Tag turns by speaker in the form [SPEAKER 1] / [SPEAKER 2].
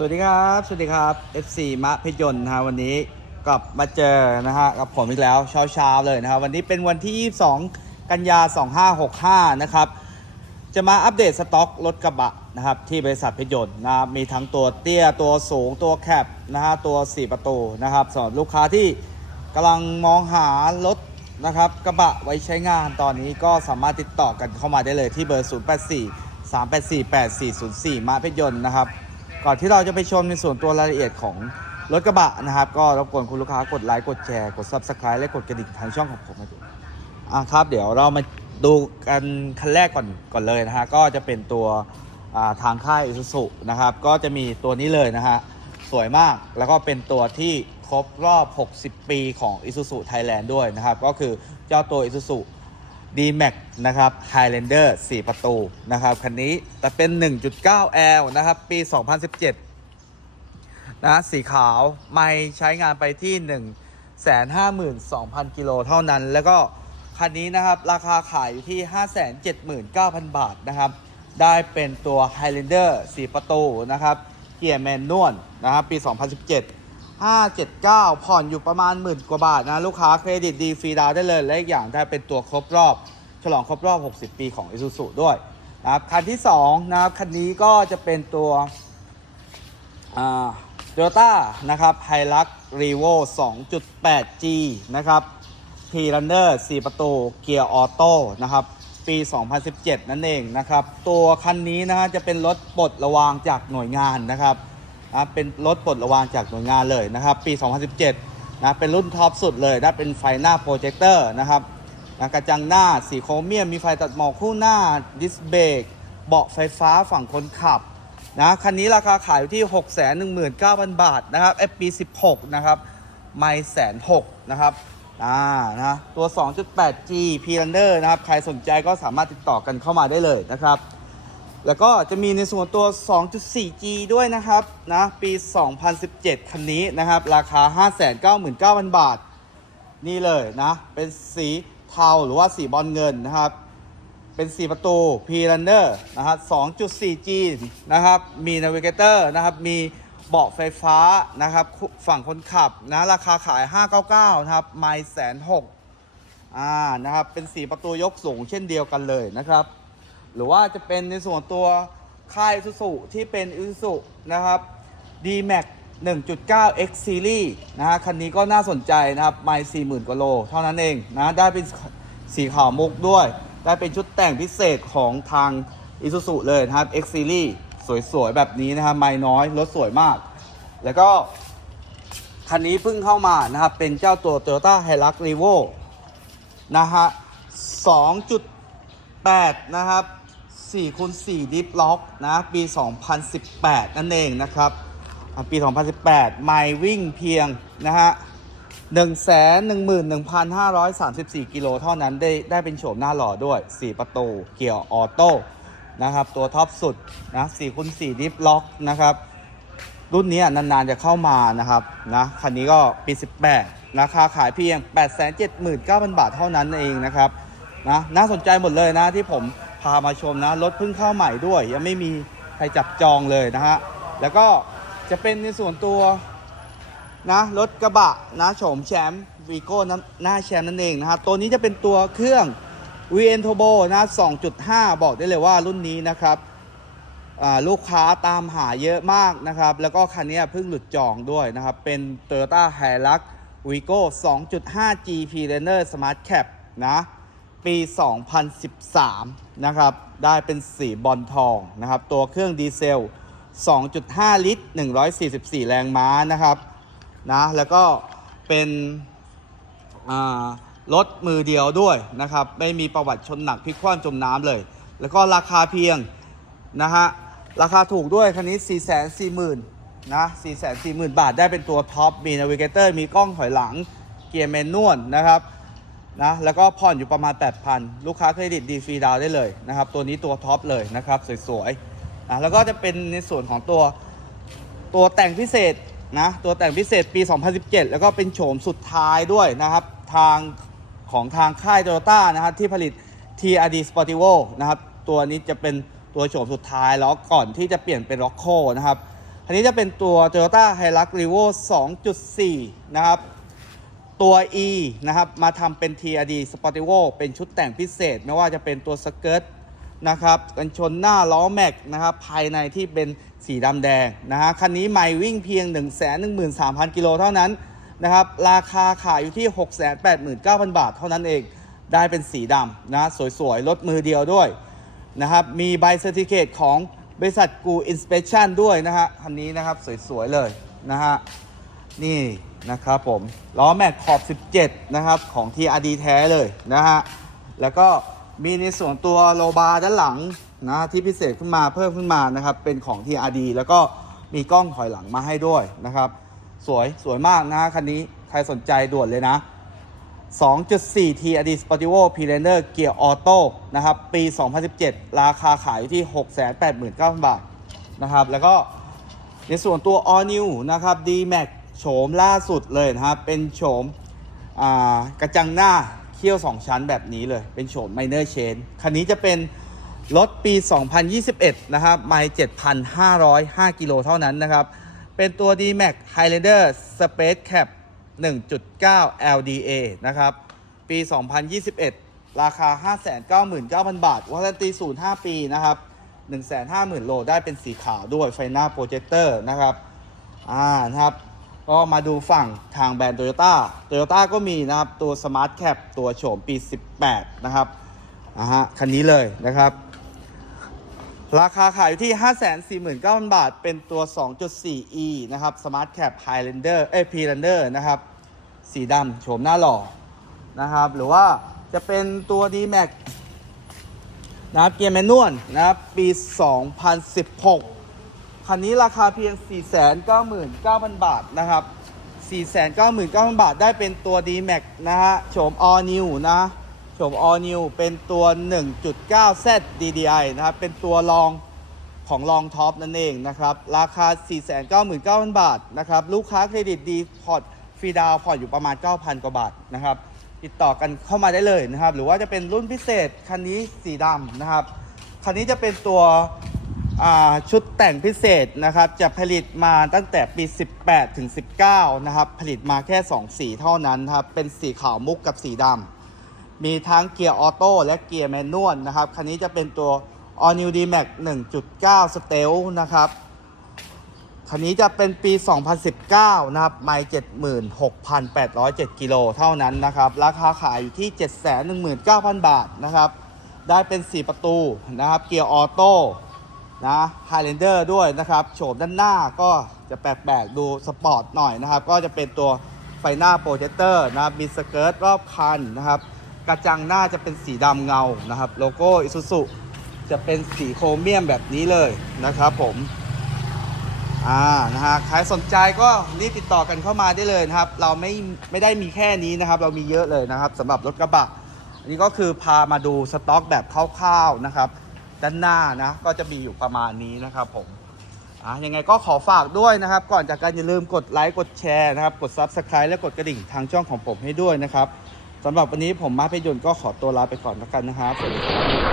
[SPEAKER 1] สวัสดีครับ สวัสดีครับ FC มะพยนต์นะฮะวันนี้กลับมาเจอนะฮะกับผมอีกแล้วเช้าๆเลยนะครับวันนี้เป็นวันที่ 22 กันยา 2565 นะครับ จะมาอัปเดตสต็อกรถกระบะนะครับที่บริษัทพยนต์นะครับมีทั้งตัวเตี้ยตัวสูงตัวแคบนะฮะตัว 4 ประตูนะครับสำหรับลูกค้าที่กำลังมองหารถนะครับกระบะไว้ใช้งานตอนนี้ก็สามารถติดต่อกันเข้ามาได้เลยที่เบอร์ 084 384 8404 มาพยนต์นะครับ ก่อนที่เราจะไปชมในส่วนตัวรายละเอียดของรถกระบะนะครับ ก็รบกวนคุณลูกค้ากดไลค์กดแชร์กด Subscribe และกดกระดิ่งทางช่องของผมนะอะครับ เดี๋ยวเรามาดูกันคันแรกก่อนก่อนเลยนะฮะก็จะเป็นตัวทางค่าย i s u z u นะครับ ก็จะมีตัวนี้เลยนะฮะสวยมากแล้วก็เป็นตัวที่ครบรอบ 60 ปีของ Isuzu Thailand ด้วยนะครับ ก็คือเจ้าตัว Isuzu D-Max นะครับ Highlander 4 ประตูนะครับคันนี้แต่เป็น 1.9L นะครับ ปี 2017 นะสีขาวไม่ใช้งานไปที่ 152,000 กิโลเท่านั้น แล้วก็คันนี้นะครับ ราคาขายอยู่ที่ 579,000 บาทนะครับ ได้เป็นตัว Highlander 4 ประตูนะครับ เกียร์แมนนวลนะครับ ปี 2017 579 ผ่อนอยู่ประมาณหมื่นกว่าบาทนะลูกค้าเครดิตดีฟรีดาวได้เลยและอีกอย่างได้เป็นตัวครบรอบ ฉลองครบรอบ 60 ปีของ Isuzu ด้วยนะครับคันที่2นะครับคันนี้ก็จะเป็นตัวโตโยต้านะครับไฮลักรีโว 2.8G นะครับ p r u n n e r 4ประตูเกียร์ออโต้นะครับปี 2017 นั่นเองนะครับ ตัวคันนี้นะฮะจะเป็นรถปลดระวางจากหน่วยงานนะครับ นะเป็นรถปลดระวางจากหน่วยงานเลยนะครับ ปี 2017นะเป็นรุ่นท็อปสุดเลยนะเป็นไฟหน้าโปรเจคเตอร์นะครับนะกระจังหน้าสีโครเมียม มีไฟตัดหมอกคู่หน้าดิสเบรกเบาะไฟฟ้าฝั่งคนขับนะคันนี้ราคาขายอยู่ที่ 6 1 9 0 0 0 บาทนะครับ FP 16 นะครับไม่แสนหกนะครับอ่านะตัว 2.8G p r u n n e r นะครับ ใครสนใจก็สามารถติดต่อกันเข้ามาได้เลยนะครับ แล้วก็จะมีในส่วนตัว 2.4G ด้วยนะครับนะปี 2017 คันนี้นะครับ ราคา 599,000 บาท นี่เลยนะ เป็นสีเทาหรือว่าสีบอลเงินนะครับ เป็น 4 ประตู p r u n n e r นะครับ 2.4G นะครับ มี Navigator นะครับ มีเบาะไฟฟ้านะครับ ฝั่งคนขับนะ ราคาขาย 599 นะครับ ไม่แสนหกอ่านะครับ เป็น4ประตูยกสูงเช่นเดียวกันเลยนะครับ หรือว่าจะเป็นในส่วนตัวค่าย Isuzu ที่เป็น Isuzu นะครับ D-Max 1.9 X Series นะฮะคันนี้ก็น่าสนใจนะครับไม่40,000กว่าโล เท่านั้นเองนะได้เป็นสีขาวมุกด้วย ได้เป็นชุดแต่งพิเศษของทาง Isuzu เลยนะครับ X Series สวยๆ แบบนี้นะครับไม่น้อย รถสวยมาก แล้วก็ คันนี้เพิ่งเข้ามานะครับ เป็นเจ้าตัว Toyota Hilux Revo นะฮะ2.8 นะครับ 4คูณ4 Deep Lock นะ ปี 2018 นั่นเองนะครับอ่าปี 2018 ไม่วิ่งเพียงนะฮะ111,534 กิโลเท่านั้นได้ได้เป็นโฉมหน้าหล่อด้วย 4 ประตู เกียร์ออโต้นะครับ ตัวท็อปสุดนะ4คูณ4 Deep Lock นะครับ รุ่นนี้นาน ๆ จะเข้ามานะครับนะคันนี้ก็ปี 18 ราคาขายเพียง 879,000 บาทเท่านั้นเองนะครับนะน่าสนใจหมดเลยนะที่ผม พามาชมนะรถเพิ่งเข้าใหม่ด้วย ยังไม่มีใครจับจองเลยนะฮะแล้วก็จะเป็นในส่วนตัวนะรถกระบะนะโฉมแชมป์วีโก้หน้าแชมป์นั่นเองนะครับตัวนี้จะเป็นตัวเครื่อง VN Turbo นะ 2.5 บอกได้เลยว่ารุ่นนี้นะครับลูกค้าตามหาเยอะมากนะครับ แล้วก็คันนี้เพิ่งหลุดจองด้วยนะครับ เป็น Toyota Hilux Vigo 2.5 GP Runner Smart Cap นะ ปี 2013 นะครับ ได้เป็นสีบอลทองนะครับ ตัวเครื่องดีเซล 2.5 ลิตร 144 แรงม้านะครับ นะ แล้วก็เป็นรถมือเดียวด้วยนะครับ ไม่มีประวัติชนหนักพลิกคว่ำจมน้ำเลย แล้วก็ราคาเพียงนะฮะ ราคาถูกด้วยคันนี้ 4 4 0 0 0 0นะ4 4 0 0 0 0 บาทได้เป็นตัวท็อป มีนาวิเกเตอร์ มีกล้องถอยหลัง เกียร์แมนนวลนะครับ นะแล้วก็ผ่อนอยู่ประมาณ 8,000 ลูกค้าเครดิตดีฟรีดาวได้เลยนะครับ ตัวนี้ตัวท็อปเลยนะครับสวยๆนะแล้วก็จะเป็นในส่วนของตัวตัวแต่งพิเศษนะตัวแต่งพิเศษปี 2017 แล้วก็เป็นโฉมสุดท้ายด้วยนะครับ ทางของทางค่าย Toyota นะครับที่ผลิต TRD Sportivo นะครับตัวนี้จะเป็นตัวโฉมสุดท้ายแล้วก่อนที่จะเปลี่ยนเป็น Rocco นะครับอันนี้จะเป็นตัว Toyota Hilux Revo 2.4 นะครับ ตัว E นะครับมาทำเป็น TRD Sportivo เป็นชุดแต่งพิเศษ ไม่ว่าจะเป็นตัวสเกิร์ตนะครับกันชนหน้าล้อแม็กนะครับภายในที่เป็นสีดำแดงนะฮะคันนี้ใหม่วิ่งเพียง 113,000 กิโลเท่านั้นนะครับราคาขายอยู่ที่ 689,000 บาทเท่านั้นเองได้เป็นสีดำนะสวยๆ รถมือเดียวด้วยนะครับมีใบเซอร์ติเคตของบริษัทกูอินสเป t ชันด้วยนะฮะคันนี้นะครับสวยๆ เลยนะฮะ นี่นะครับผมล้อแม็กขอบ 17 นะครับของ TRD แท้เลยนะฮะแล้วก็มีในส่วนตัวโลบาร์ด้านหลังนะที่พิเศษขึ้นมาเพิ่มขึ้นมานะครับเป็นของ TRD แล้วก็มีกล้องถอยหลังมาให้ด้วยนะครับ สวยสวยมากนะคันนี้ใครสนใจด่วนเลยนะ 2.4 TRD Sportivo p r e n e r Gear Auto นะครับ ปี 2017 ราคาขายอยู่ที่ 689,000 บาทนะครับ แล้วก็ในส่วนตัว All New นะครับ D-Max โฉมล่าสุดเลยนะครับ เป็นโฉมกระจังหน้าเขี้ยว 2 ชั้นแบบนี้เลย เป็นโฉม Minor Change คันนี้จะเป็นรถปี 2021 นะครับ ไมล์7,505 กิโลเท่านั้นนะครับ เป็นตัว D-Max Highlander Space Cap 1.9 LDA นะครับ ปี 2021 ราคา 599,000 บาทวารันตีศูนย์5ปีนะครับ 150,000 โลได้เป็นสีขาวด้วยไฟหน้าโปรเจคเตอร์นะครับ อ่า นะครับ ก็มาดูฝั่งทางแบรนด์ Toyota Toyota ก็มีนะครับตัว Smart Cap ตัวโฉมปี 18 นะครับอ่าฮะคันนี้เลยนะครับ ราคาขายอยู่ที่ 549,000 บาท เป็นตัว 2.4e นะครับ Smart Cap Highlander เอ้ย P-Lander นะครับ สีดำโฉมหน้าหล่อนะครับ หรือว่าจะเป็นตัว D-Max นะครับเกียร์แมนนวลนะครับ ปี 2016 คันนี้ราคาเพียง 499,000 บาทนะครับ 499,000 บาทได้เป็นตัว D-Max นะฮะโฉม All New นะโฉม All New เป็นตัว 1.9 Z DDI นะครับ เป็นตัวรองของรองท็อปนั่นเองนะครับ ราคา 499,000 บาทนะครับ ลูกค้าเครดิตดีพอร์ตฟรีดาวพอร์ตอยู่ประมาณ 9,000 กว่าบาทนะครับ ติดต่อกันเข้ามาได้เลยนะครับ หรือว่าจะเป็นรุ่นพิเศษ คันนี้สีดำนะครับ คันนี้จะเป็นตัว ชุดแต่งพิเศษนะครับจะผลิตมาตั้งแต่ปี 18 ถึง 19 นะครับ ผลิตมาแค่ 2 สีเท่านั้นนะครับ เป็นสีขาวมุกกับสีดำมีทั้งเกียร์ออโต้และเกียร์แมนนวลนะครับ คันนี้จะเป็นตัว All New D-Max 1.9 Stealth นะครับ คันนี้จะเป็นปี 2019 นะครับ ไมล์76,807 กิโลเท่านั้นนะครับ ราคาขายอยู่ที่ 719,000 บาทนะครับ ได้เป็น 4 ประตูนะครับ เกียร์ออโต้ นะไฮเลนเดอร์ด้วยนะครับโฉมด้านหน้าก็จะแปลกๆดูสปอร์ตหน่อยนะครับ ก็จะเป็นตัวไฟหน้าโปรเจคเตอร์นะครับมีสเกิร์ตรอบคันนะครับกระจังหน้าจะเป็นสีดำเงานะครับ โลโก้อิซูซุจะเป็นสีโครเมียมแบบนี้เลยนะครับผมอ่านะฮะใครสนใจก็รีบติดต่อกันเข้ามาได้เลยนะครับ เราไม่ไม่ได้มีแค่นี้นะครับ เรามีเยอะเลยนะครับสำหรับรถกระบะอันนี้ก็คือพามาดูสต็อกแบบคร่าวๆนะครับ ด้านหน้านะ ก็จะมีอยู่ประมาณนี้นะครับผมอะยังไงก็ขอฝากด้วยนะครับ ก่อนจากกันอย่าลืมกดไลค์กดแชร์นะครับ กด Subscribe และกดกระดิ่งทางช่องของผมให้ด้วยนะครับสำหรับวันนี้ผมมาพยนต์ก็ขอตัวลาไปก่อนแล้วกันนะครับสวัสดีครับ